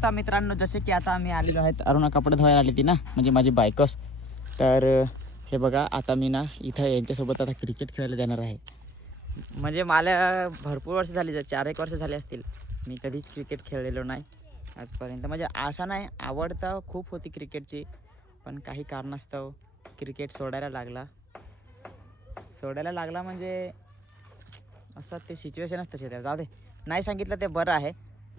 आता मित्रांनो जसे की आता आम्ही आलेलो आहेत. अरुणा कपडे धुवायला आली ती ना म्हणजे माझी बायकस तर हे बघा आता मी ना इथं यांच्यासोबत आता क्रिकेट खेळायला जाणार आहे. म्हणजे मला भरपूर वर्ष झाली चार एक वर्ष झाली असतील मी कधीच क्रिकेट खेळलेलो नाही आजपर्यंत. म्हणजे असं नाही आवड तर खूप होती क्रिकेटची पण काही कारणास्तव क्रिकेट सोडायला लागला. सोडायला लागला म्हणजे असं ते सिच्युएशनच तशी आहे. जाऊ दे. नाही सांगितलं ते बरं आहे.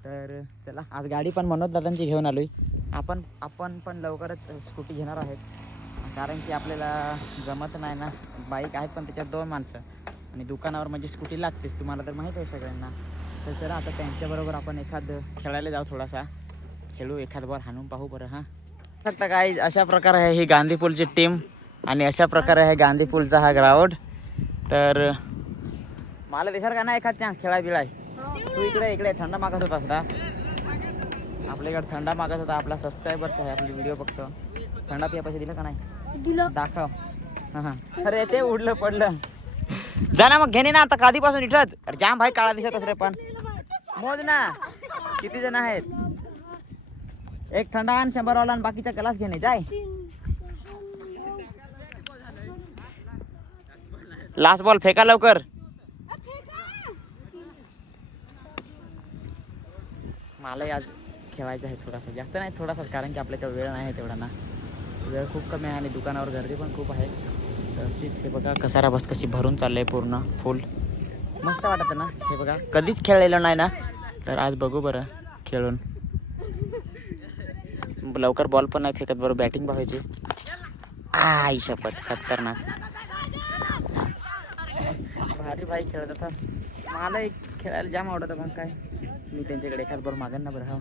तर चला आज गाडी पण मनोज दादांची घेऊन आलोय. आपण आपण पण लवकरच स्कूटी घेणार आहेत. कारण की आपल्याला जमत नाही ना. बाईक आहेत पण त्याच्यात दोन माणसं. आणि दुकानावर म्हणजे स्कूटी लागतेच तुम्हाला तर माहीत आहे सगळ्यांना. तर चला आता त्यांच्याबरोबर आपण एखाद खेळायला जाऊ थोडासा. खेळू एखाद बॉल हाणून पाहू बरं हां. फक्त काय अशा प्रकारे आहे ही गांधी पूलची टीम आणि अशा प्रकारे आहे गांधी पूलचा हा ग्राउंड तर मला दिसार का नाही एखाद चान्स खेळाय बिळाय तू इकडे इकडे थंडा मागत होतास ना? आपल्याकडे थंडा मागत होता आपला सबस्क्रायबर्स आहे आपले व्हिडिओ बघतो. थंडा पिया पैसे दिलं का नाही? दिलं. दाखव. हा, हा. अरे ते उडलं पडलं. जा ना मग घेणे ना आता कधीपासून इथंच. अरे जाम भाई काळा दिसत रे पण. मोज ना. किती जण आहेत? एक थंडा आण शंभर वाला आणि बाकीचा कलास घेणे जाय. लास्ट बॉल फेका लवकर. मलाही आज खेळायचं आहे थोडासा. जास्त नाही थोडासा कारण की आपल्याकडे वेळ नाही आहे तेवढा ना वेळ खूप कमी आहे आणि दुकानावर गर्दी पण खूप आहे. तर हे बघा कसारा बस कशी भरून चाललंय पूर्ण फुल मस्त वाटतं ना हे बघा. कधीच खेळलेलं नाही ना. तर आज बघू बरं खेळून. लवकर बॉल पण नाही फेकत बरं बॅटिंग पाहायची आई शपथ खतरनाक. भारी भाई खेळत होता. मला एक खेळायला जाम आवडतं मग काय. मी त्यांच्याकडे एखाद बरं मागन ना बरं हा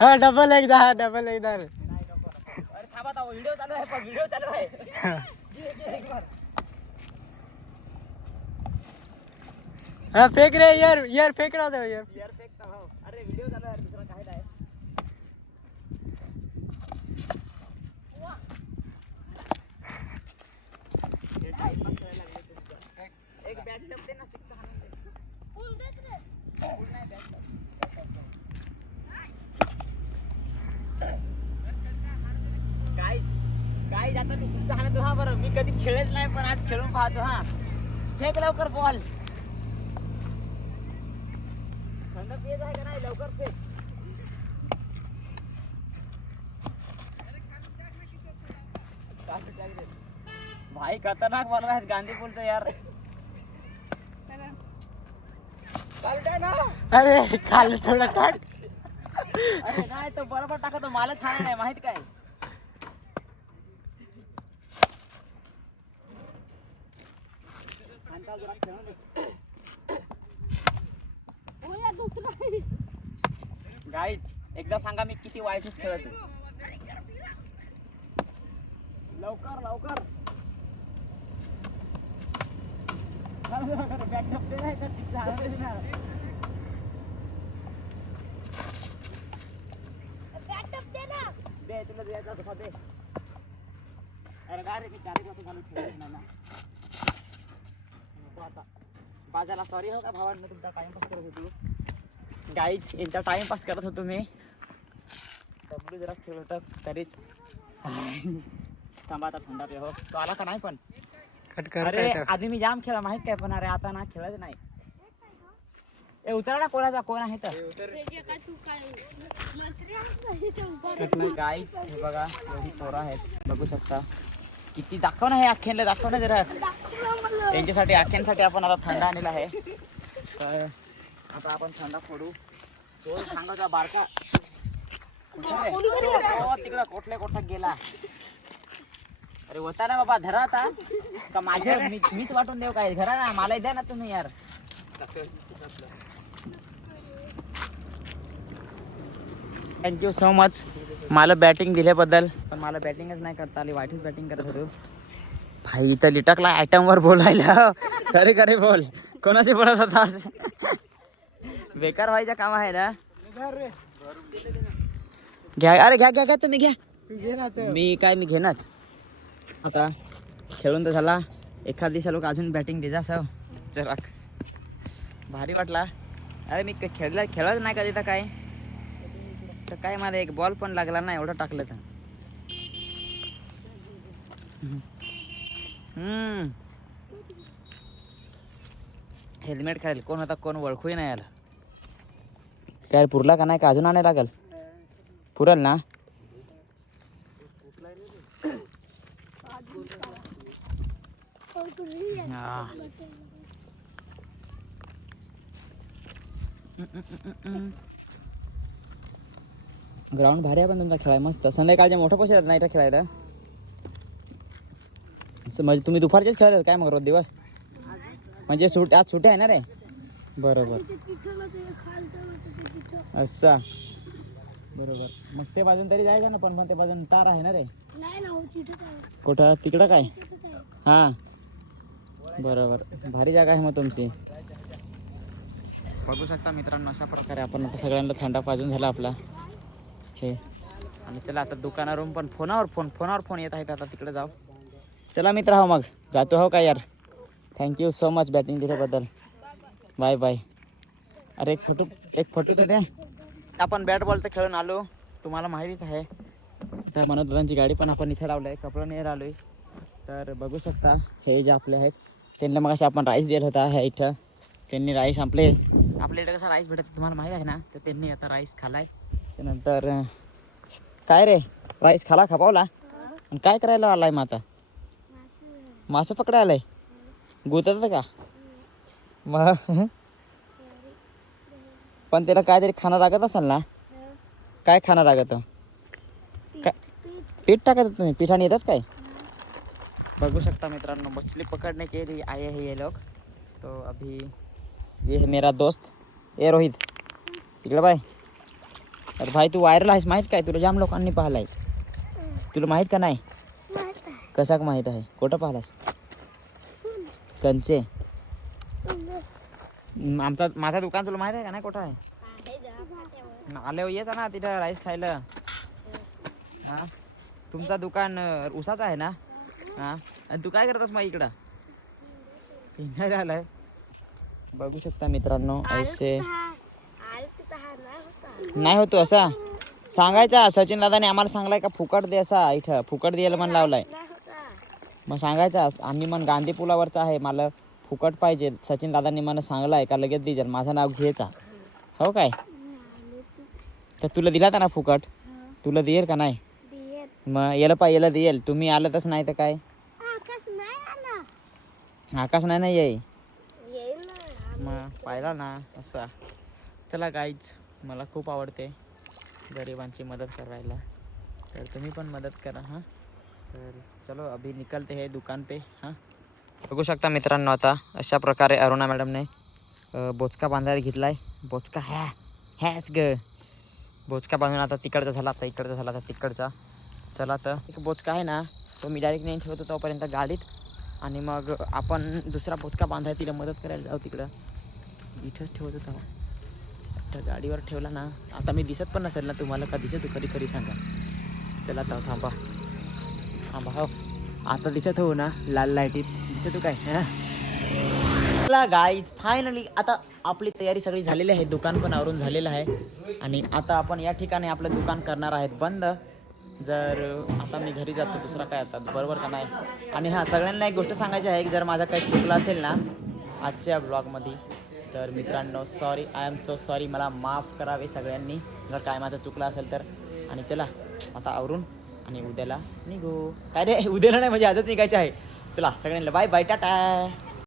हा डबल एकदा हा डबल एकदा रे. अरे थांबा थांबा व्हिडिओ चालू आहे पण व्हिडिओ चालू आहे जी, जी, एक बार. हा फेक रे यार यार फेक राहतो यार यार फेकता भाऊ अरे व्हिडिओ चालू आहे दुसरा काय नाही हे टाइमपास करायला लागले तुमचं. एक बॅट लपते ना सिक्स हाणून दे. Full नाही bat. Guys, guys, आता मी सिक्स हाणतो हा बरं मी कधी खेळत नाही पण आज खेळून पाहतो हा फेक लवकर बॉल थंड पियत आहे का नाही लवकर फेक भाई खतरनाक बनला आहेत गांधी पुलचं यार अरे खाली थोडं टाक अरे नाही तो बरोबर टाकतो मला छान नाही माहीत काय. गाईज एकदा सांगा मी किती वाईटच खेळत. लवकर लवकर बॅट टपते नाही तर तिचं हाणून दे ना. दे तुला द्यायचा होता दे अरे रे मी चार एक वाजता घालून खेळत नाही ना आता बाजाला सॉरी हो का भावांना तुमचा टाइमपास करत होती गाईज यांचा टाइमपास करत होतो मी. डब्ल्यू जरा खेळ होता तरीच. थांबा आता थंडा पे हो. तो आला का नाही पण? अरे काय आधी मी जाम खेळा माहीत काय पण अरे आता ना खेळत नाही. ए उतरा ना कोणाचा कोण आहे तर? गाईच हे बघा एवढी पोरं आहेत. बघू शकता. किती दाखव ना हे आख्यानला दाखव ना जरा. त्यांच्यासाठी आख्यांसाठी आपण आता थंडा आणलेला आहे. तर आता आपण थंडा फोडू. तो सांगायचा बारका. तिकडं कोठल्या कोठ्यात गेला? अरे होता ना बाबा धरा आता. का माझ्या मी- मीच वाटून देऊ काय? धरा ना मला द्या ना तुम्ही यार. थँक्यू सो मच मला बॅटिंग दिल्याबद्दल. पण मला बॅटिंगच नाही करता आली वाईटच बॅटिंग करत होतो. भाई इथं लिटकला आयटम वर बोलायला. खरे खरे बोल. कोणाशी बोलत होता? बेकार व्हायचं काम आहे ना? घ्या अरे घ्या घ्या घ्या तुम्ही घ्या. तू घे ना ते. मी काय मी घेणार आता खेळून तर झाला. एखाद दिवसा लोक अजून बॅटिंग दे जा सव जरा भारी वाटला. अरे मी खेळला खेळत नाही कधी तर काय. तर काय मला एक बॉल पण लागला नाही एवढं टाकलं तर. हम्म. हेल्मेट खेळेल कोण होता कोण ओळखूही नाही आला काय पुरला का नाही का? अजून आणायला लागेल? पुरल ना? ग्राउंड भारी आहे पण तुमचा खेळाय मस्त. संध्याकाळच्या मोठं पैसे नाही इथं खेळायला? म्हणजे तुम्ही दुपारचेच खेळायला काय मग रोज दिवस? म्हणजे सुट आज सुट्टी आहे ना रे? बरोबर. असा. बरोबर. मग ते बाजून तरी जायचं ना पण पण ते बाजून तार आहे ना रे? कुठं? तिकडं काय? हां. बरोबर. भारी जागा आहे मग तुमची. बघू शकता मित्रांनो अशा प्रकारे आपण आता सगळ्यांना थंडा पाजून झाला आपला. हे. आणि चला आता दुकानावरून पण फोनावर फोन फोनावर फोन येत आहेत आता तिकडे जाऊ. चला मित्र हो मग. जातो हो का यार? Thank you so much batting दिल्याबद्दल. बाय बाय अरे एक फोटो एक फोटो तर द्या. आपण बॅट बॉल तर खेळून आलो. तुम्हाला माहितीच आहे. त्या मनोदांची गाडी पण आपण इथे लावलं आहे. कपडा नाही राहिलो तर बघू शकता हे जे आपले आहेत त्यांना मग असं आपण राईस दिला होता ह्या इथं. त्यांनी राईस आपले आपल्या इथं कसा राईस भेटत तुम्हाला माहीत आहे ना? तर त्यांनी आता राईस खालाय. त्यानंतर काय रे? राईस खाला खपावला आणि काय करायला आलाय मग आता? मासे पकडायला आलाय? गुतत का? मग? पण त्याला काहीतरी खाणं लागत असेल ना? काय खाणं लागत? काय? पीठ टाकत तुम्ही? पिठाने येतात काय? बघू शकता मित्रांनो मछली पकड़ने के लिए आए हैं ये लोग। तो अभी ये है मेरा दोस्त ए रोहित। इकडे बाय। अरे भाई तू व्हायरल आहेस माहीत काय? तुला जाम लोकांनी पाहिलाय. तुला माहीत का नाही? कसा माहीत माहीत आहे? कुठं पाहिलास? कंचे. आमचा माझा दुकान तुला माहीत आहे का नाही? कुठं आहे? आले हो, येत ना तिथं राईस खायला. हा? तुमचा दुकान उसाचा आहे ना? हा? आणि तू काय करतोस मग इकडं? फिरायला आलाय बघू शकता मित्रांनो ऐसे. नाही होतो असा. सांगायचा सचिन दादाने आम्हाला सांगलाय का फुकट दे असा इथं. फुकट द्यायला मन लावलाय. मग सांगायचा आम्ही मन गांधी पुलावरचा आहे मला फुकट पाहिजे. सचिन दादांनी मला सांगलाय का लगेच दिजल माझं नाव घ्यायचा. हो काय? तर तुला दिला होता ना फुकट? तुला देईल का नाही? मग याला पाय याला देईल तुम्ही आलं तसं नाही तर काय? आकाश नाही ना येई? मग पाहिला ना असा. चला गाईज मला खूप आवडते गरिबांची मदत करायला. तर तुम्ही पण मदत करा हां. तर चलो अभी निकलते हे दुकान पे हां. बघू शकता मित्रांनो आता अशा प्रकारे अरुणा मॅडमने बोचका बांधायला घेतला आहे बोचका ह्या ह्याच ग. बोचका बांधून आता तिकडचा झाला आता इकडचा झाला आता तिकडचा. चला तर. एक बोचका आहे ना तो मी डायरेक्ट नाही ठेवतो तोपर्यंत गाडीत. आणि मग आपण दुसरा बोचका बांधाय तिला मदत करायला जाऊ तिकडं. इथंच ठेवत होतो. त्या गाडीवर ठेवला ना आता मी दिसत पण नसेल ना तुम्हाला का दिसत खरी कधी सांगा. चला तर थांबा. थांबा हो. आता दिसत हो ना लाल लाईटीत. दिसतो काय? चला गाईज फायनली आता आपली तयारी सगळी झालेली आहे. दुकान पण आवरून झालेलं आहे. आणि आता आपण या ठिकाणी आपलं दुकान करणार आहेत. बंद. जर आता मी घरी जातो दुसरा काय आता? बरोबर का नाही? आणि हां सगळ्यांना एक गोष्ट सांगायची आहे की जर माझा काही चुकला असेल ना आजच्या ब्लॉगमध्ये तर मित्रांनो sorry I am so sorry मला माफ करावे सगळ्यांनी. जर काय माझं चुकलं असेल तर. आणि चला आता आवरून आणि उद्याला निघू. काय रे? उद्याला नाही म्हणजे आजच निघायचं आहे. चला सगळ्यांना बाय बाय टाटा.